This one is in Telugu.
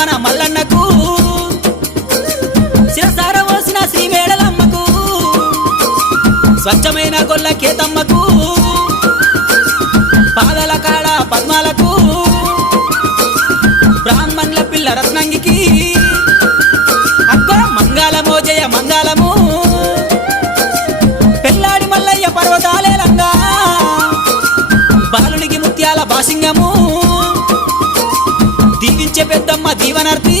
మన మల్లన్నకు శిరసార పోసిన శ్రీ మేడలమ్మకు స్వచ్ఛమైన గొల్ల కేతమ్మకు పాదల కాడ పద్మాలకు బ్రాహ్మణుల పిల్ల రత్నంగికి అబ్బా మంగళమో జయ మంగళము పెళ్ళాడి మల్లయ్య పర్వతాలేలంగా బాలునికి ముత్యాల బాసింగము దీవించే పెద్దమ్మ దీవనార్థి